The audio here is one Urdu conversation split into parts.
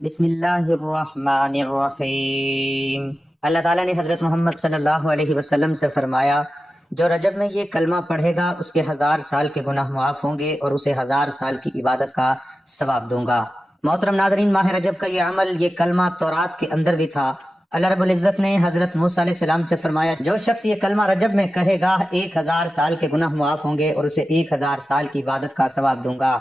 بسم اللہ الرحمن الرحیم۔ اللہ تعالیٰ نے حضرت محمد صلی اللہ علیہ وسلم سے فرمایا، جو رجب میں یہ کلمہ پڑھے گا اس کے 1000 سال کے گناہ معاف ہوں گے اور اسے 1000 سال کی عبادت کا ثواب دوں گا۔ محترم ناظرین، ماہ رجب کا یہ عمل، یہ کلمہ تورات کے اندر بھی تھا۔ اللہ رب العزت نے حضرت موسیٰ علیہ السلام سے فرمایا، جو شخص یہ کلمہ رجب میں کہے گا 1000 سال کے گناہ معاف ہوں گے اور اسے 1000 سال کی عبادت کا ثواب دوں گا۔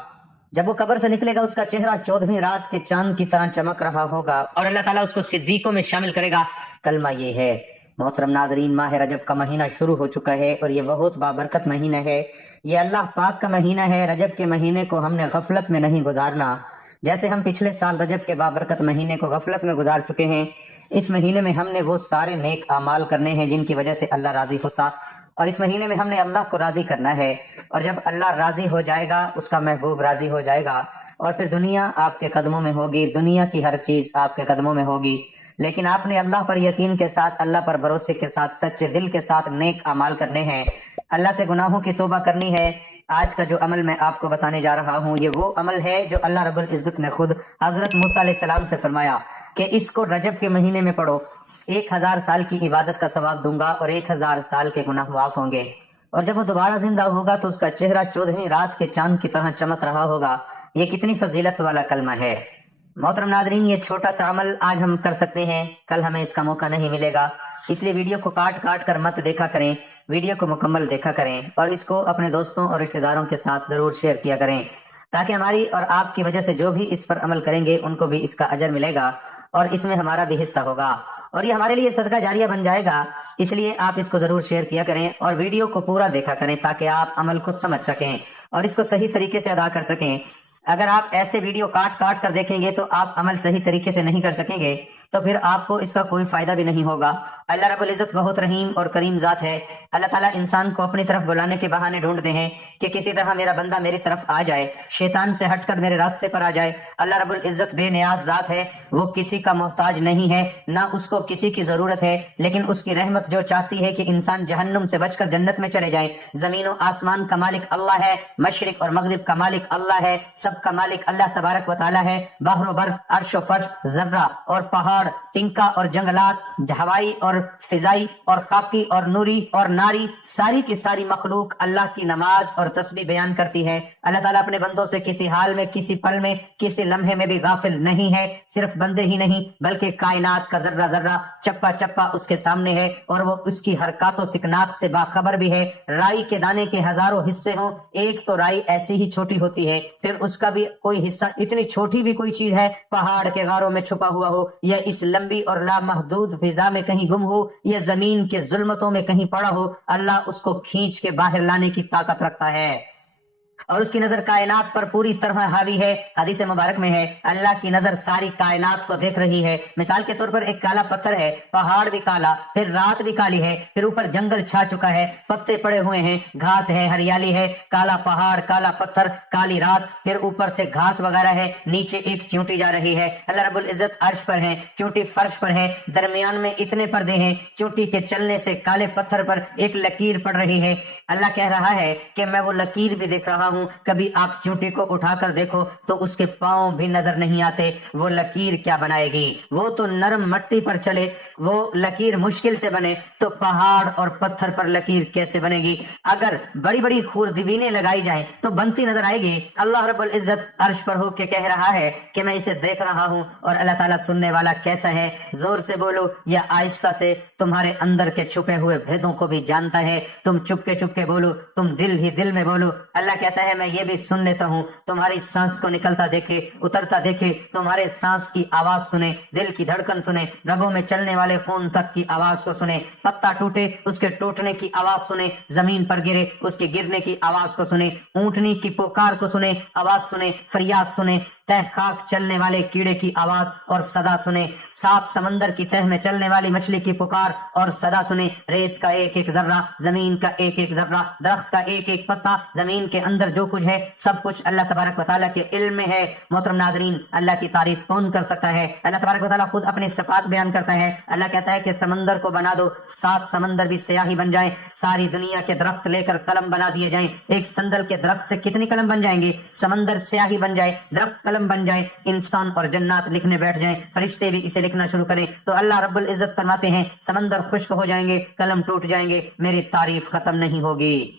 جب وہ قبر سے نکلے گا اس کا چہرہ 14ویں رات کے چاند کی طرح چمک رہا ہوگا اور اللہ تعالیٰ اس کو صدیقوں میں شامل کرے گا۔ کلمہ یہ ہے۔ محترم ناظرین، ماہ رجب کا مہینہ شروع ہو چکا ہے اور یہ بہت بابرکت مہینہ ہے۔ یہ اللہ پاک کا مہینہ ہے۔ رجب کے مہینے کو ہم نے غفلت میں نہیں گزارنا، جیسے ہم پچھلے سال رجب کے بابرکت مہینے کو غفلت میں گزار چکے ہیں۔ اس مہینے میں ہم نے وہ سارے نیک اعمال کرنے ہیں جن کی وجہ سے اللہ راضی ہوتا، اور اس مہینے میں ہم نے اللہ کو راضی کرنا ہے، اور جب اللہ راضی ہو جائے گا، اس کا محبوب راضی ہو جائے گا، اور پھر دنیا آپ کے قدموں میں ہوگی، دنیا کی ہر چیز آپ کے قدموں میں ہوگی۔ لیکن آپ نے اللہ پر یقین کے ساتھ، اللہ پر بھروسے کے ساتھ، سچے دل کے ساتھ نیک اعمال کرنے ہیں، اللہ سے گناہوں کی توبہ کرنی ہے۔ آج کا جو عمل میں آپ کو بتانے جا رہا ہوں، یہ وہ عمل ہے جو اللہ رب العزت نے خود حضرت موسیٰ علیہ السلام سے فرمایا کہ اس کو رجب کے مہینے میں پڑھو، 1000 سال کی عبادت کا ثواب دوں گا اور 1000 سال کے گناہ معاف ہوں گے۔ اور جب وہ دوبارہ زندہ ہوگا تو اس کا چہرہ 14ویں رات کے چاند کی طرح چمک رہا ہوگا۔ یہ کتنی فضیلت والا کلمہ ہے۔ محترم ناظرین، یہ چھوٹا سا عمل آج ہم کر سکتے ہیں، کل ہمیں اس کا موقع نہیں ملے گا، اس لیے ویڈیو کو کاٹ کاٹ کر مت دیکھا کریں، ویڈیو کو مکمل دیکھا کریں اور اس کو اپنے دوستوں اور رشتہ داروں کے ساتھ ضرور شیئر کیا کریں، تاکہ ہماری اور آپ کی وجہ سے جو بھی اس پر عمل کریں گے ان کو بھی اس کا اجر ملے گا اور اس میں ہمارا بھی حصہ ہوگا، اور یہ ہمارے لیے صدقہ جاریہ بن جائے گا۔ اس لیے آپ اس کو ضرور شیئر کیا کریں اور ویڈیو کو پورا دیکھا کریں تاکہ آپ عمل کو سمجھ سکیں اور اس کو صحیح طریقے سے ادا کر سکیں۔ اگر آپ ایسے ویڈیو کاٹ کاٹ کر دیکھیں گے تو آپ عمل صحیح طریقے سے نہیں کر سکیں گے، تو پھر آپ کو اس کا کوئی فائدہ بھی نہیں ہوگا۔ اللہ رب العزت بہت رحیم اور کریم ذات ہے۔ اللہ تعالیٰ انسان کو اپنی طرف بلانے کے بہانے ڈھونڈتے ہیں کہ کسی طرح میرا بندہ میری طرف آ جائے، شیطان سے ہٹ کر میرے راستے پر آ جائے۔ اللہ رب العزت بے نیاز ذات ہے، وہ کسی کا محتاج نہیں ہے، نہ اس کو کسی کی ضرورت ہے، لیکن اس کی رحمت جو چاہتی ہے کہ انسان جہنم سے بچ کر جنت میں چلے جائے۔ زمین و آسمان کا مالک اللہ ہے، مشرق اور مغرب کا مالک اللہ ہے، سب کا مالک اللہ تبارک و تعالیٰ ہے۔ بحر و بر، عرش و فرش، ذرہ اور پہاڑ، تنکا اور جنگلات، ہوائی اور فضائی اور خاکی اور نوری اور ناری، ساری کی ساری مخلوق اللہ کی نماز اور تسبیح بیان کرتی ہے۔ اللہ تعالیٰ اپنے بندوں سے کسی حال میں، کسی پل میں، کسی لمحے میں بھی غافل نہیں ہے۔ صرف بندے ہی نہیں بلکہ کائنات کا ذرہ ذرہ، چپا چپا اس کے سامنے ہے، اور وہ اس کی حرکات و سکنات سے باخبر بھی ہے۔ رائی کے دانے کے ہزاروں حصے ہوں، ایک تو رائی ایسی ہی چھوٹی ہوتی ہے، پھر اس کا بھی کوئی حصہ اتنی چھوٹی بھی کوئی چیز ہے پہاڑ کے غاروں میں چھپا ہوا ہو، یا اس لمبی اور لامحدود فضا میں کہیں گم ہو، یا زمین کے ظلمتوں میں کہیں پڑا ہو، اللہ اس کو کھینچ کے باہر لانے کی طاقت رکھتا ہے، اور اس کی نظر کائنات پر پوری طرح حاوی ہے۔ حدیث مبارک میں ہے، اللہ کی نظر ساری کائنات کو دیکھ رہی ہے۔ مثال کے طور پر ایک کالا پتھر ہے، پہاڑ بھی کالا، پھر رات بھی کالی ہے، پھر اوپر جنگل چھا چکا ہے، پتے پڑے ہوئے ہیں، گھاس ہے، ہریالی ہے، کالا پہاڑ، کالا پتھر، کالی رات، پھر اوپر سے گھاس وغیرہ ہے، نیچے ایک چیونٹی جا رہی ہے۔ اللہ رب العزت عرش پر ہے، چیونٹی فرش پر ہے، درمیان میں اتنے پردے ہیں، چیونٹی کے چلنے سے کالے پتھر پر ایک لکیر پڑ رہی ہے۔ اللہ کہہ رہا ہے کہ میں وہ لکیر بھی دیکھ رہا ہوں، کبھی آپ چیونٹی کو اٹھا کر دیکھو تو اس کے پاؤں بھی نظر نہیں آتے، وہ لکیر کیا بنائے گی؟ وہ تو نرم مٹی پر چلے، وہ لکیر مشکل سے بنے تو پہاڑ اور پتھر پر لکیر کیسے بنے گی؟ اگر بڑی بڑی خوردبینیں لگائی جائیں تو بنتی نظر آئے گی۔ اللہ رب العزت عرش پر ہو کے کہہ رہا ہے کہ میں اسے دیکھ رہا ہوں، اور اللہ تعالیٰ سننے والا کیسا ہے؟ زور سے بولو یا آہستہ سے، تمہارے اندر کے چھپے ہوئے بھیدوں کو بھی جانتا ہے۔ تم چپ کے بولو، تم دل ہی دل میں بولو۔ اللہ کہتا ہے میں یہ بھی سن لیتا ہوں، تمہاری سانس کو نکلتا دیکھے، اترتا دیکھے، تمہارے سانس کی آواز سنے، دل کی دھڑکن سنے، رگوں میں چلنے والے خون تک کی آواز کو سنے، پتا ٹوٹے اس کے ٹوٹنے کی آواز سنے، زمین پر گرے اس کے گرنے کی آواز کو سنے، اونٹنی کی پکار کو سنے، آواز سنے، فریاد سنے، تہ خاک چلنے والے کیڑے کی آواز اور صدا سنے، 7 سمندر کی تہ میں چلنے والی مچھلی کی پکار اور صدا سنے، ریت کا ایک ایک ذرہ، زمین کا ایک ایک ذرہ، درخت کا ایک ایک پتا، زمین کے اندر جو کچھ ہے سب کچھ اللہ تبارک و تعالیٰ کے علم میں ہے۔ محترم ناظرین، اللہ کی تعریف کون کر سکتا ہے؟ اللہ تبارک و تعالیٰ خود اپنی صفات بیان کرتا ہے۔ اللہ کہتا ہے کہ سمندر کو بنا دو، 7 سمندر بھی سیاہی بن جائیں، ساری دنیا کے درخت لے کر قلم بنا دیے جائیں، ایک سندل کے درخت سے کتنی قلم بن جائیں گے؟ سمندر سیاہی بن جائے، درخت قلم قلم بن جائے، انسان اور جنات لکھنے بیٹھ جائیں، فرشتے بھی اسے لکھنا شروع کریں تو اللہ رب العزت فرماتے ہیں سمندر خشک ہو جائیں گے، قلم ٹوٹ جائیں گے، میری تعریف ختم نہیں ہوگی۔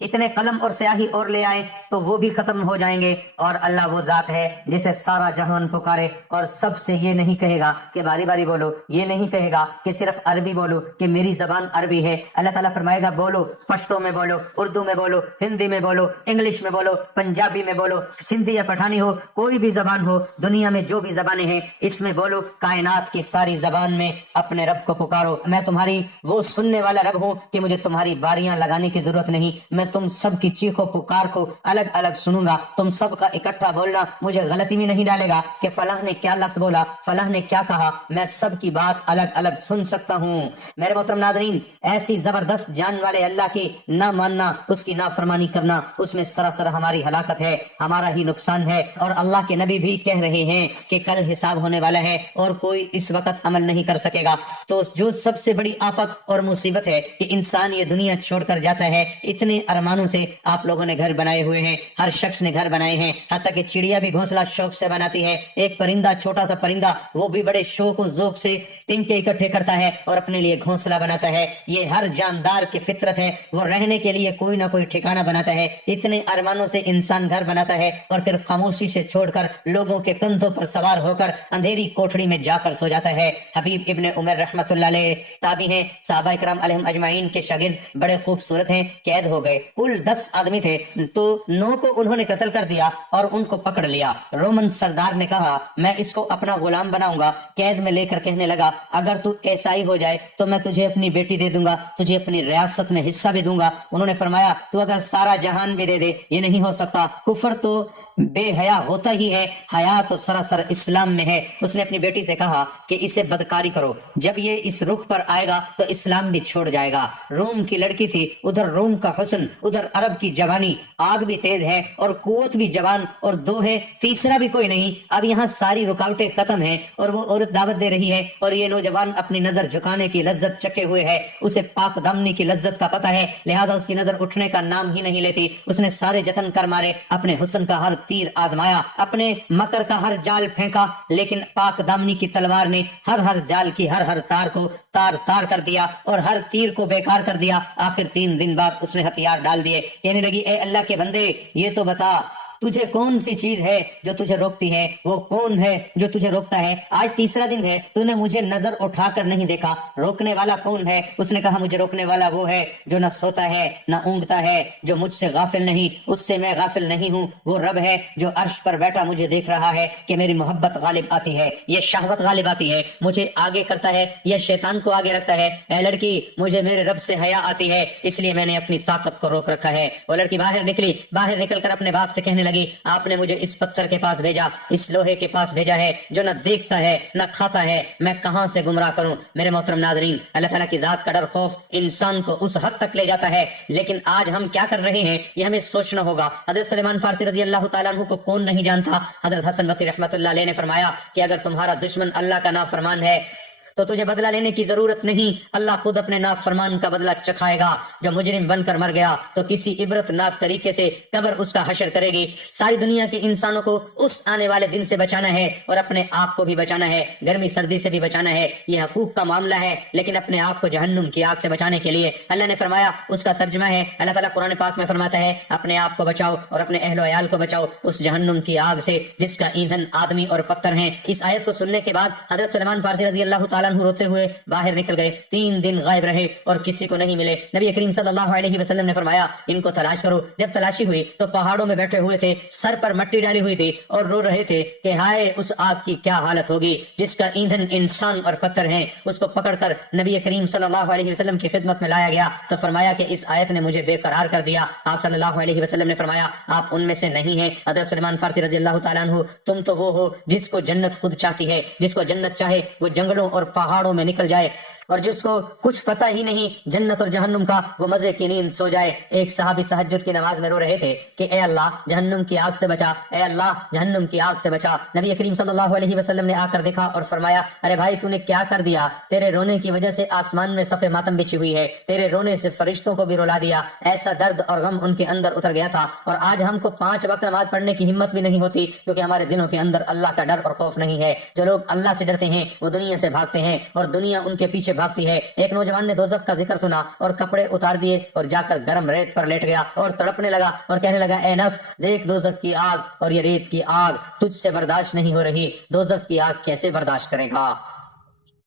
اتنے قلم اور سیاہی اور لے آئیں تو وہ بھی ختم ہو جائیں گے، اور اللہ وہ ذات ہے جسے سارا جہان پکارے اور سب سے یہ نہیں کہے گا کہ باری باری بولو، یہ نہیں کہے گا کہ صرف عربی بولو کہ میری زبان عربی ہے۔ اللہ تعالیٰ فرمائے گا بولو، پشتو میں بولو، اردو میں بولو، ہندی میں بولو، انگلش میں بولو، پنجابی میں بولو، سندھی یا پٹھانی ہو، کوئی بھی زبان ہو، دنیا میں جو بھی زبانیں ہیں اس میں بولو، کائنات کی ساری زبان میں اپنے رب کو پکارو۔ میں تمہاری وہ سننے والا رب ہوں کہ مجھے تمہاری باریاں لگانے کی ضرورت نہیں، میں تم سب کی چیخو پکار کو الگ الگ سنوں گا، تم سب کا اکٹھا بولنا مجھے غلطی میں نہیں ڈالے گا کہ فلاں نے کیا لفظ بولا، فلاں نے کیا کہا، میں سب کی بات الگ الگ سن سکتا ہوں۔ میرے محترم ناظرین، ایسی زبردست جان والے اللہ کی نہ ماننا، اس کی نافرمانی کرنا، اس میں سراسر ہماری ہلاکت ہے، ہمارا ہی نقصان ہے، اور اللہ کے نبی بھی کہہ رہے ہیں کہ کل حساب ہونے والا ہے اور کوئی اس وقت عمل نہیں کر سکے گا۔ تو جو سب سے بڑی آفت اور مصیبت ہے کہ انسان یہ دنیا چھوڑ کر جاتا ہے، اتنے ارمانوں سے آپ لوگوں نے گھر بنائے ہوئے ہیں، ہر شخص نے گھر بنائے ہیں، حتیٰ کہ چڑیا بھی گھونسلہ شوق سے بناتی ہے، ایک پرندہ، چھوٹا سا پرندہ، وہ بھی بڑے شوق و ذوق سے تنکے اکٹھے کرتا ہے اور اپنے لیے گھونسلہ بناتا ہے۔ یہ ہر جاندار کی فطرت ہے، وہ رہنے کے لیے کوئی نہ کوئی ٹھکانہ بناتا ہے۔ اتنے ارمانوں سے انسان گھر بناتا ہے اور پھر خاموشی سے چھوڑ کر لوگوں کے کندھوں پر سوار ہو کر اندھیری کوٹھڑی میں جا کر سو جاتا ہے۔ حبیب ابن عمر رحمۃ اللہ علیہ تابعی ہیں، صحابہ اکرام علیہم اجمعین کے شاگرد، بڑے خوبصورت ہیں، قید ہو گئے، کل 10 آدمی تھے، تو 9 کو انہوں نے قتل کر دیا اور ان کو پکڑ لیا۔ رومن سردار نے کہا میں اس کو اپنا غلام بناؤں گا، قید میں لے کر کہنے لگا اگر تو عیسائی ہو جائے تو میں تجھے اپنی بیٹی دے دوں گا، تجھے اپنی ریاست میں حصہ بھی دوں گا۔ انہوں نے فرمایا تو اگر سارا جہان بھی دے دے یہ نہیں ہو سکتا، کفر تو بے حیا ہوتا ہی ہے، حیا تو سراسر اسلام میں ہے۔ اس نے اپنی بیٹی سے کہا کہ اسے بدکاری کرو، جب یہ اس رخ پر آئے گا تو اسلام بھی چھوڑ جائے گا۔ روم کی لڑکی تھی، ادھر روم کا حسن، ادھر عرب کی جوانی، آگ بھی تیز ہے اور قوت بھی جوان، اور 2 ہے، تیسرا بھی کوئی نہیں۔ اب یہاں ساری رکاوٹیں ختم ہیں اور وہ عورت دعوت دے رہی ہے اور یہ نوجوان اپنی نظر جھکانے کی لذت چکے ہوئے ہے، اسے پاک دامنی کی لذت کا پتہ ہے، لہذا اس کی نظر اٹھنے کا نام ہی نہیں لیتی۔ اس نے سارے جتن کر مارے، اپنے حسن کا ہر تیر آزمایا، اپنے مکر کا ہر جال پھینکا، لیکن پاک دامنی کی تلوار نے ہر جال کی ہر تار کو تار تار کر دیا اور ہر تیر کو بیکار کر دیا۔ آخر 3 دن بعد اس نے ہتھیار ڈال دیے، کہنے لگی اے اللہ کے بندے یہ تو بتا تجھے کون سی چیز ہے جو تجھے روکتی ہے، وہ کون ہے جو تجھے روکتا ہے؟ آج تیسرا دن ہے، تو نے مجھے نظر اٹھا کر نہیں دیکھا، روکنے والا کون ہے؟ اس نے کہا مجھے روکنے والا وہ ہے جو نہ سوتا ہے نہ اونگتا ہے، جو مجھ سے غافل نہیں، اس سے میں غافل نہیں ہوں، وہ رب ہے جو عرش پر بیٹھا مجھے دیکھ رہا ہے کہ میری محبت غالب آتی ہے، یہ شہوت غالب آتی ہے، مجھے آگے کرتا ہے، یہ شیطان کو آگے رکھتا ہے۔ اے لڑکی مجھے میرے رب سے حیا آتی ہے، اس لیے میں نے اپنی طاقت کو روک رکھا ہے۔ وہ لڑکی باہر نکلی، باہر نکل کر اپنے باپ سے کہنے لگی آپ نے مجھے اس پتھر کے پاس بھیجا، اس لوہے کے پاس بھیجا ہے جو نہ دیکھتا ہے نہ کھاتا ہے، میں کہاں سے گمراہ کروں؟ میرے محترم ناظرین، اللہ تعالیٰ کی ذات کا ڈر خوف انسان کو اس حد تک لے جاتا ہے، لیکن آج ہم کیا کر رہے ہیں یہ ہمیں سوچنا ہوگا۔ حضرت سلیمان فارسی رضی اللہ تعالیٰ عنہ کو کون نہیں جانتا؟ حضرت حسن بصری رحمۃ اللہ علیہ نے فرمایا کہ اگر تمہارا دشمن اللہ کا نافرمان ہے تو تجھے بدلہ لینے کی ضرورت نہیں، اللہ خود اپنے نافرمان کا بدلہ چکھائے گا۔ جو مجرم بن کر مر گیا تو کسی عبرت ناک طریقے سے قبر اس کا حشر کرے گی۔ ساری دنیا کے انسانوں کو اس آنے والے دن سے بچانا ہے اور اپنے آپ کو بھی بچانا ہے، گرمی سردی سے بھی بچانا ہے، یہ حقوق کا معاملہ ہے، لیکن اپنے آپ کو جہنم کی آگ سے بچانے کے لیے اللہ نے فرمایا، اس کا ترجمہ ہے اللہ تعالیٰ قرآن پاک میں فرماتا ہے اپنے آپ کو بچاؤ اور اپنے اہل و عیال کو بچاؤ اس جہنم کی آگ سے جس کا ایندھن آدمی اور پتھر ہیں۔ اس آیت کو سننے کے بعد حضرت سلیمان فارسی رضی اللہ تعالیٰ عنہ روتے ہوئے باہر نکل گئے، 3 دن غائب رہے اور کسی کو نہیں ملے۔ نبی کریم صلی اللہ علیہ وسلم نے فرمایا ان کو تلاش کرو۔ جب تلاشی ہوئی تو پہاڑوں میں بیٹھے ہوئے تھے، سر پر مٹی ڈالی ہوئی تھی اور رو رہے تھے کہ ہائے اس آگ کی کیا حالت ہوگی جس کا ایندھن انسان اور پتھر ہیں۔ اس کو پکڑ کر نبی کریم صلی اللہ علیہ وسلم کی خدمت میں لایا گیا تو فرمایا کہ اس آیت نے مجھے بے قرار کر دیا۔ آپ صلی اللہ علیہ وسلم نے فرمایا آپ ان میں سے نہیں ہیں۔ حضرت سلیمان فارسی رضی اللہ تعالیٰ عنہ تم تو وہ ہو جس کو جنت خود چاہتی ہے، جس کو جنت چاہے وہ جنگلوں اور پہاڑوں میں نکل جائے اور جس کو کچھ پتہ ہی نہیں جنت اور جہنم کا، وہ مزے کی نیند سو جائے۔ ایک صحابی تہجد کی نماز میں رو رہے تھے کہ اے اللہ جہنم کی آگ سے بچا، اے اللہ جہنم کی آگ سے بچا۔ نبی کریم صلی اللہ علیہ وسلم نے آ کر دیکھا اور فرمایا ارے بھائی تو نے کیا کر دیا؟ تیرے رونے کی وجہ سے آسمان میں صف ماتم بچھی ہوئی ہے، تیرے رونے سے فرشتوں کو بھی رلا دیا۔ ایسا درد اور غم ان کے اندر اتر گیا تھا، اور آج ہم کو 5 وقت نماز پڑھنے کی ہمت بھی نہیں ہوتی، کیونکہ ہمارے دلوں کے اندر اللہ کا ڈر اور خوف نہیں ہے۔ جو لوگ اللہ سے ڈرتے ہیں وہ دنیا سے بھاگتے ہیں اور دنیا ان کے پیچھے بھاگتی ہے۔ ایک نوجوان نے دوزخ کا ذکر سنا اور کپڑے اتار دیے اور جا کر گرم ریت پر لیٹ گیا اور تڑپنے لگا اور کہنے لگا اے نفس دیکھ دوزخ کی آگ اور یہ ریت کی آگ تجھ سے برداشت نہیں ہو رہی، دوزخ کی آگ کیسے برداشت کرے گا؟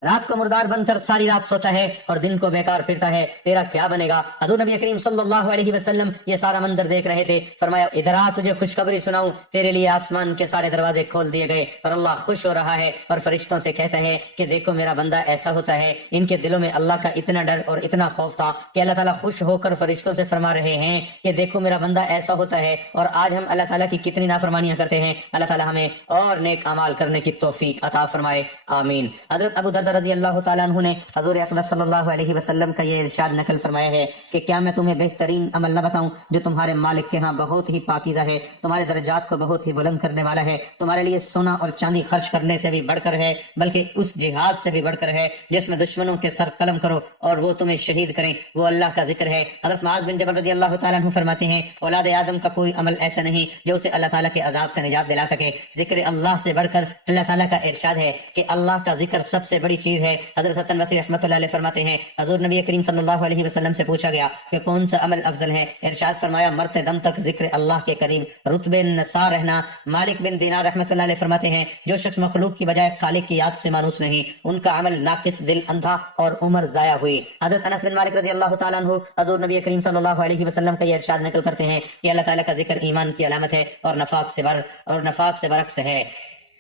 رات کو مردار بن کر ساری رات سوتا ہے اور دن کو بیکار پھرتا ہے، تیرا کیا بنے گا؟ حضور نبی کریم صلی اللہ علیہ وسلم یہ سارا منظر دیکھ رہے تھے۔ فرمایا ادھر آ تجھے خوشخبری سناؤں، تیرے لیے آسمان کے سارے دروازے کھول دیے گئے اور اللہ خوش ہو رہا ہے اور فرشتوں سے کہتا ہے کہ دیکھو میرا بندہ ایسا ہوتا ہے۔ ان کے دلوں میں اللہ کا اتنا ڈر اور اتنا خوف تھا کہ اللہ تعالیٰ خوش ہو کر فرشتوں سے فرما رہے ہیں کہ دیکھو میرا بندہ ایسا ہوتا ہے۔ اور آج ہم اللہ تعالیٰ کی کتنی نافرمانیاں کرتے ہیں۔ اللہ تعالیٰ ہمیں اور نیک اعمال کرنے کی توفیق عطا فرمائے، آمین۔ حضرت ابو درداء رضی اللہ تعالیٰ عنہ نے حضور اقدس صلی اللہ علیہ وسلم کا یہ ارشاد نقل فرمایا ہے کہ کیا میں تمہیں بہترین عمل نہ بتاؤں جو تمہارے مالک کے ہاں بہت ہی پاکیزہ ہے، تمہارے درجات کو بہت ہی بلند کرنے والا ہے، تمہارے لیے سونا اور چاندی خرچ کرنے سے بھی بڑھ کر ہے، بلکہ اس جہاد سے بھی بڑھ کر ہے جس میں دشمنوں کے سر قلم کرو اور وہ تمہیں شہید کریں، وہ اللہ کا ذکر ہے۔ حضرت معاذ بن جبل رضی اللہ تعالیٰ عنہ فرماتے ہیں اولاد آدم کا کوئی عمل ایسا نہیں جو اسے اللہ تعالیٰ کے عذاب سے نجات دلا سکے۔ ذکر اللہ سے بڑھ کر اللہ تعالیٰ کا ارشاد ہے کہ اللہ کا ذکر سب سے بڑی چیز ہے۔ حضرت حسن بصری رحمۃ اللہ علیہ فرماتے ہیں حضور نبی کریم صلی اللہ علیہ وسلم سے پوچھا گیا کہ کون سا عمل افضل ہے؟ ارشاد فرمایا مرتے دم تک ذکر اللہ کے قریب رتبے نثار رہنا۔ مالک بن دینار رحمۃ اللہ علیہ فرماتے ہیں جو شخص مخلوق کی بجائے خالق کی یاد سے مانوس نہیں ان کا عمل ناقص، دل اندھا اور عمر ضائع ہوئی۔ حضرت انس بن مالک رضی اللہ تعالیٰ عنہ حضور نبی کریم صلی اللہ علیہ وسلم کا یہ ارشاد نقل کرتے ہیں کہ اللہ تعالیٰ کا ذکر ایمان کی علامت ہے اور نفاق سے برعکس ہے،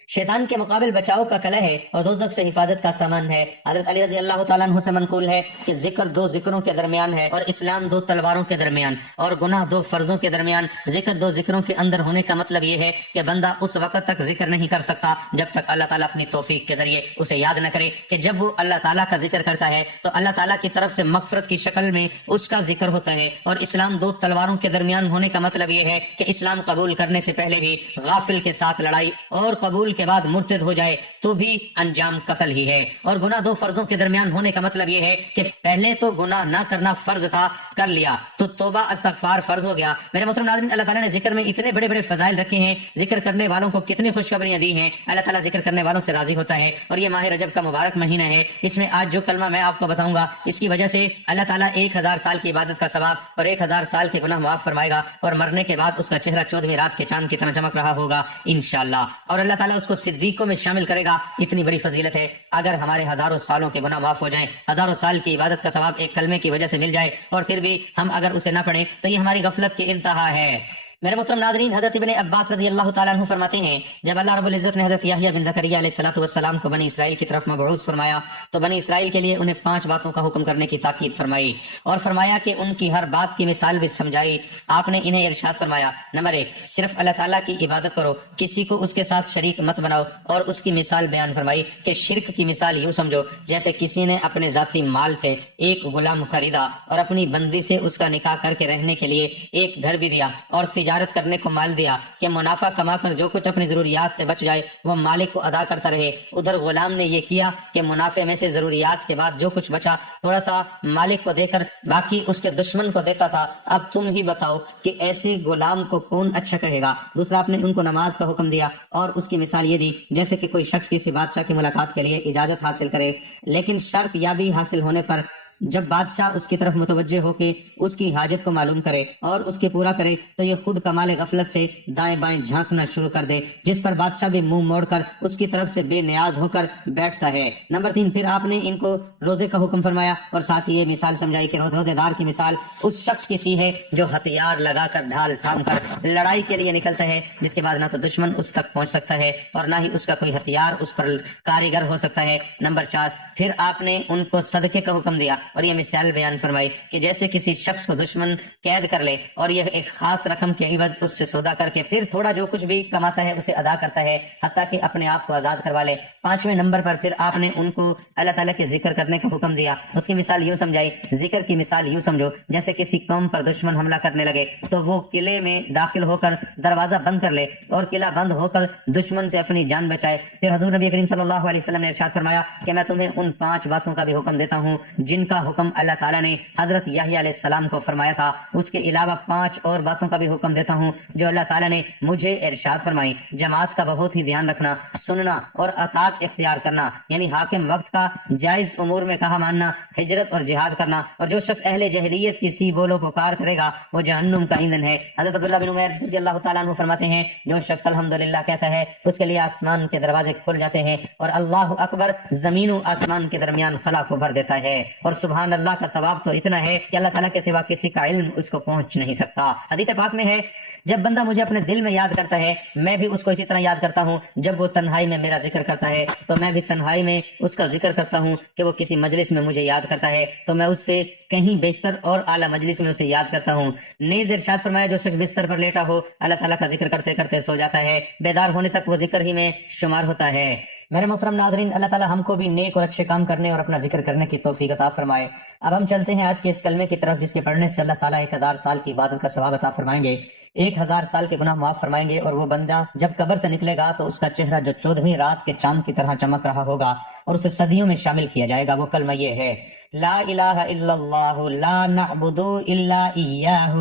شیطان کے مقابل بچاؤ کا کلہ ہے اور دوزخ سے حفاظت کا سامان ہے۔ حضرت علی رضی اللہ تعالیٰ عنہ سے منقول ہے کہ ذکر 2 ذکروں کے درمیان ہے اور اسلام 2 تلواروں کے درمیان اور گناہ 2 فرضوں کے درمیان۔ ذکر 2 ذکروں کے اندر ہونے کا مطلب یہ ہے کہ بندہ اس وقت تک ذکر نہیں کر سکتا جب تک اللہ تعالیٰ اپنی توفیق کے ذریعے اسے یاد نہ کرے، کہ جب وہ اللہ تعالیٰ کا ذکر کرتا ہے تو اللہ تعالیٰ کی طرف سے مغفرت کی شکل میں اس کا ذکر ہوتا ہے۔ اور اسلام 2 تلواروں کے درمیان ہونے کا مطلب یہ ہے کہ اسلام قبول کرنے سے پہلے بھی غافل کے ساتھ لڑائی اور قبول کے بعد مرتد ہو جائے تو بھی انجام قتل ہی ہے۔ اور گناہ 2 فرضوں کے درمیان ہونے کا مطلب یہ ہے کہ پہلے تو گناہ نہ کرنا فرض تھا، کر لیا تو توبہ استغفار فرض ہو گیا۔ میرے محترم ناظرین، اللہ تعالیٰ نے ذکر میں اتنے بڑے بڑے فضائل رکھے ہیں، ذکر کرنے والوں کو کتنی خوشخبریاں دی ہیں۔ اللہ تعالیٰ ذکر کرنے والوں سے راضی ہوتا ہے، اور یہ ماہ رجب کا مبارک مہینہ ہے۔ اس میں آج جو کلمہ میں آپ کو بتاؤں گا اس کی وجہ سے اللہ تعالیٰ 1000 سال کی عبادت کا ثواب اور 1000 سال کے گناہ معاف فرمائے گا، اور مرنے کے بعد اس کا چہرہ 14ویں رات کے چاند کی طرح چمک رہا ہوگا انشاءاللہ، اور اللہ تعالیٰ اس کو صدیقوں میں شامل کرے گا۔ اتنی بڑی فضیلت ہے، اگر ہمارے ہزاروں سالوں کے گناہ معاف ہو جائیں، ہزاروں سال کی عبادت کا ثواب ایک کلمے کی وجہ سے مل جائے، اور پھر بھی ہم اگر اسے نہ پڑھیں تو یہ ہماری غفلت کی انتہا ہے۔ میرے محترم ناظرین، حضرت ابن عباس رضی اللہ تعالیٰ عنہ فرماتے ہیں جب اللہ رب العزت نے حضرت یحییٰ بن زکریا علیہ السلام کو بنی اسرائیل کی طرف مبعوث فرمایا تو بنی اسرائیل کے لیے انہیں 5 باتوں کا حکم کرنے کی تاکید فرمائی، اور فرمایا کہ ان کی ہر بات کی مثال بھی سمجھائی۔ آپ نے انہیں ارشاد فرمایا نمبر 1 صرف اللہ تعالیٰ کی عبادت کرو، کسی کو اس کے ساتھ شریک مت بناؤ، اور اس کی مثال بیان فرمائی کہ شرک کی مثال یوں سمجھو جیسے کسی نے اپنے ذاتی مال سے ایک غلام خریدا اور اپنی بندی سے اس کا نکاح کر کے رہنے کے لیے ایک گھر بھی دیا اور تجارت کرنے کو مال دیا کہ منافع کما کر جو کچھ اپنی ضروریات سے بچ جائے وہ مالک کو ادا کرتا رہے۔ ادھر غلام نے یہ کیا کہ منافع میں سے ضروریات کے بعد جو کچھ بچا تھوڑا سا مالک کو دے کر باقی اس کے دشمن کو دیتا تھا۔ اب تم ہی بتاؤ کہ ایسے غلام کو کون اچھا کہے گا؟ دوسرا، آپ نے ان کو نماز کا حکم دیا اور اس کی مثال یہ دی جیسے کہ کوئی شخص کسی بادشاہ کی ملاقات کے لیے اجازت حاصل کرے، لیکن شرف یابی حاصل ہونے پر جب بادشاہ اس کی طرف متوجہ ہو کے اس کی حاجت کو معلوم کرے اور اس کے پورا کرے تو یہ خود کمال غفلت سے دائیں بائیں جھانکنا شروع کر دے، جس پر بادشاہ بھی منہ موڑ کر اس کی طرف سے بے نیاز ہو کر بیٹھتا ہے۔ نمبر 3، پھر آپ نے ان کو روزے کا حکم فرمایا اور ساتھ ہی یہ مثال سمجھائی کہ روزے دار کی مثال اس شخص کی سی ہے جو ہتھیار لگا کر ڈھال تھام کر لڑائی کے لیے نکلتا ہے، جس کے بعد نہ تو دشمن اس تک پہنچ سکتا ہے اور نہ ہی اس کا کوئی ہتھیار اس پر کاریگر ہو سکتا ہے۔ نمبر 4، پھر آپ نے ان کو صدقے کا حکم دیا اور یہ مثال بیان فرمائی کہ جیسے کسی شخص کو دشمن قید کر لے اور یہ ایک خاص رقم کے عوض اس سے سودا کر کے پھر تھوڑا جو کچھ بھی کماتا ہے اسے ادا کرتا ہے حتیٰ کہ اپنے آپ کو آزاد کروا لے۔ 5ویں نمبر پر پھر آپ نے ان کو اللہ تعالیٰ کے ذکر کرنے کا حکم دیا۔ اس کی مثال یوں سمجھائی، ذکر کی مثال یوں سمجھو جیسے کسی قوم پر دشمن حملہ کرنے لگے تو وہ قلعے میں داخل ہو کر دروازہ بند کر لے اور قلعہ بند ہو کر دشمن سے اپنی جان بچائے۔ پھر حضور نبی کریم صلی اللہ علیہ وسلم نے ارشاد فرمایا کہ میں تمہیں ان 5 باتوں کا بھی حکم دیتا ہوں جن کا حکم اللہ تعالیٰ نے حضرت یحییٰ علیہ السلام کو فرمایا تھا۔ اس کے علاوہ 5 اور باتوں کا بھی حکم دیتا ہوں جو اللہ تعالیٰ نے مجھے ارشاد فرمائی۔ جماعت کا بہت ہی دھیان رکھنا، سننا اور اطاعت اختیار کرنا، یعنی حاکم وقت کا جائز امور میں کہا ماننا، ہجرت اور جہاد کرنا، اور جو شخص اہل جاہلیت کی سی بولو پکار کرے گا وہ جہنم کا ایندھن ہے۔ حضرت عبداللہ بن عمر رضی اللہ تعالیٰ عنہ فرماتے ہیں جو شخص الحمدللہ کہتا ہے اس کے لیے آسمان کے دروازے کھل جاتے ہیں اور اللہ اکبر زمین و آسمان کے درمیان خلا کو بھر دیتا ہے، اور سبحان اللہ کا ثواب تو اتنا ہے کہ اللہ تعالیٰ کے سوا کسی کا علم اس کو پہنچ نہیں سکتا۔ حدیث پاک میں ہے جب بندہ مجھے اپنے دل میں یاد کرتا ہے میں بھی اس کو اسی طرح یاد کرتا ہوں، جب وہ تنہائی میں میرا ذکر کرتا ہے تو میں بھی تنہائی میں اس کا ذکر کرتا ہوں، کہ وہ کسی مجلس میں مجھے یاد کرتا ہے تو میں اس سے کہیں بہتر اور اعلیٰ مجلس میں اسے یاد کرتا ہوں۔ نیز ارشاد فرمایا جو شخص بستر پر لیٹا ہو اللہ تعالیٰ کا ذکر کرتے کرتے سو جاتا ہے، بیدار ہونے تک وہ ذکر ہی میں شمار ہوتا ہے۔ میرے محترم ناظرین، اللہ تعالیٰ ہم کو بھی نیک اور اچھے کام کرنے اور اپنا ذکر کرنے کی توفیق عطا فرمائے۔ اب ہم چلتے ہیں آج کے اس کلمے کی طرف جس کے پڑھنے سے اللہ تعالیٰ 1000 سال کی عبادت کا ثواب عطا فرمائیں گے، 1000 سال کے گناہ معاف فرمائیں گے، اور وہ بندہ جب قبر سے نکلے گا تو اس کا چہرہ جو 14ویں رات کے چاند کی طرح چمک رہا ہوگا اور اسے صدیوں میں شامل کیا جائے گا۔ وہ کلمہ یہ ہے لا الہ الا اللہ لا نعبد الا ایاہ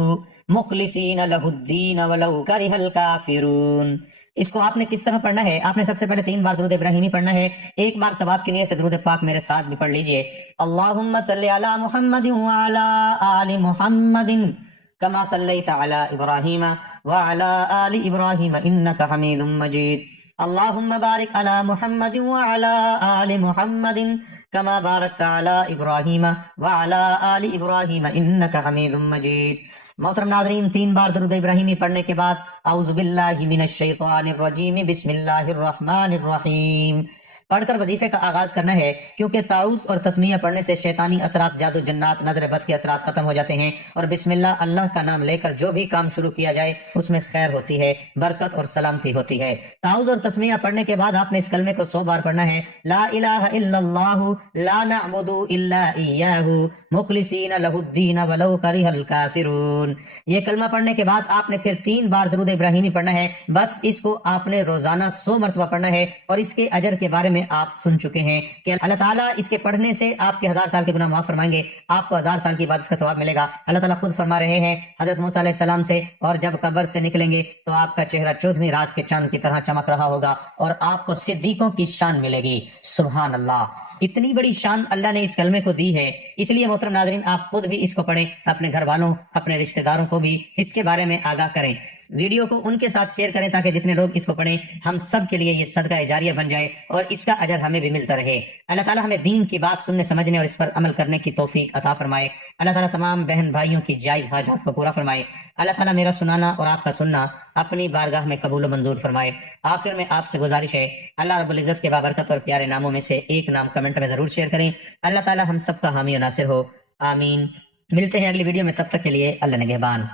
مخلصین لہ الدین ولو کرہ الکافرون۔ اس کو آپ نے کس طرح پڑھنا ہے؟ آپ نے سب سے پہلے 3 بار درود ابراہیمی پڑھنا ہے، ایک بار ثواب کی نیت سے درود پاک میرے ساتھ بھی پڑھ لیجئے۔ اللہم صلی علی محمد وعلی آل محمد کما صلیت علی ابراہیم وعلی آل ابراہیم انک حمید مجید۔ اللہم بارک علی محمد وعلی آل محمد کما بارکت علی ابراہیم وعلی آل ابراہیم انک حمید مجید۔ محترم ناظرین، 3 بار درود ابراہیمی پڑھنے کے بعد اعوذ باللہ من الشیطان الرجیم بسم اللہ الرحمن الرحیم پڑھ کر وظیفے کا آغاز کرنا ہے، کیونکہ تعوذ اور تسمیہ پڑھنے سے شیطانی اثرات، جادو جنات، نظر بد کے اثرات ختم ہو جاتے ہیں، اور بسم اللہ اللہ کا نام لے کر جو بھی کام شروع کیا جائے اس میں خیر ہوتی ہے، برکت اور سلامتی ہوتی ہے۔ تعوذ اور تسمیہ پڑھنے کے بعد آپ نے اس کلمے کو 100 بار پڑھنا ہے، لا الہ الا اللہ لا نعبد الا ایاہ مخلصین لہ الدین ولو کرہ الکافرون۔ یہ کلمہ پڑھنے کے بعد آپ نے پھر 3 بار درود ابراہیمی پڑھنا ہے، بس اس کو آپ نے روزانہ 100 مرتبہ پڑھنا ہے، اور اس کے اجر کے بارے میں آپ سن چکے ہیں کہ اللہ تعالیٰ اس کے پڑھنے سے آپ کے 1000 سال کے گناہ معاف فرمائیں گے، آپ کو 1000 سال کی عبادت کا ثواب ملے گا۔ اللہ تعالیٰ خود فرما رہے ہیں حضرت موسیٰ علیہ السلام سے، اور جب قبر سے نکلیں گے تو آپ کا چہرہ 14ویں رات کے چاند کی طرح چمک رہا ہوگا اور آپ کو صدیقوں کی شان ملے گی۔ سبحان اللہ، اتنی بڑی شان اللہ نے اس کلمے کو دی ہے، اس لیے محترم ناظرین آپ خود بھی اس کو پڑھیں، اپنے گھر والوں، اپنے رشتہ داروں کو بھی اس کے بارے میں آگاہ کریں، ویڈیو کو ان کے ساتھ شیئر کریں تاکہ جتنے لوگ اس کو پڑھیں ہم سب کے لیے یہ صدقہ جاریہ بن جائے اور اس کا اجر ہمیں بھی ملتا رہے۔ اللہ تعالیٰ ہمیں دین کی بات سننے سمجھنے اور اس پر عمل کرنے کی توفیق عطا فرمائے۔ اللہ تعالیٰ تمام بہن بھائیوں کی جائز حاجات کو پورا فرمائے۔ اللہ تعالیٰ میرا سنانا اور آپ کا سننا اپنی بارگاہ میں قبول و منظور فرمائے۔ آخر میں آپ سے گزارش ہے اللہ رب العزت کے بابرکت اور پیارے ناموں میں سے ایک نام کمنٹ میں ضرور شیئر کریں۔ اللہ تعالیٰ ہم سب کا حامی و ناصر ہو، آمین۔ ملتے ہیں اگلی ویڈیو میں، تب تک کے لیے اللہ نگہبان۔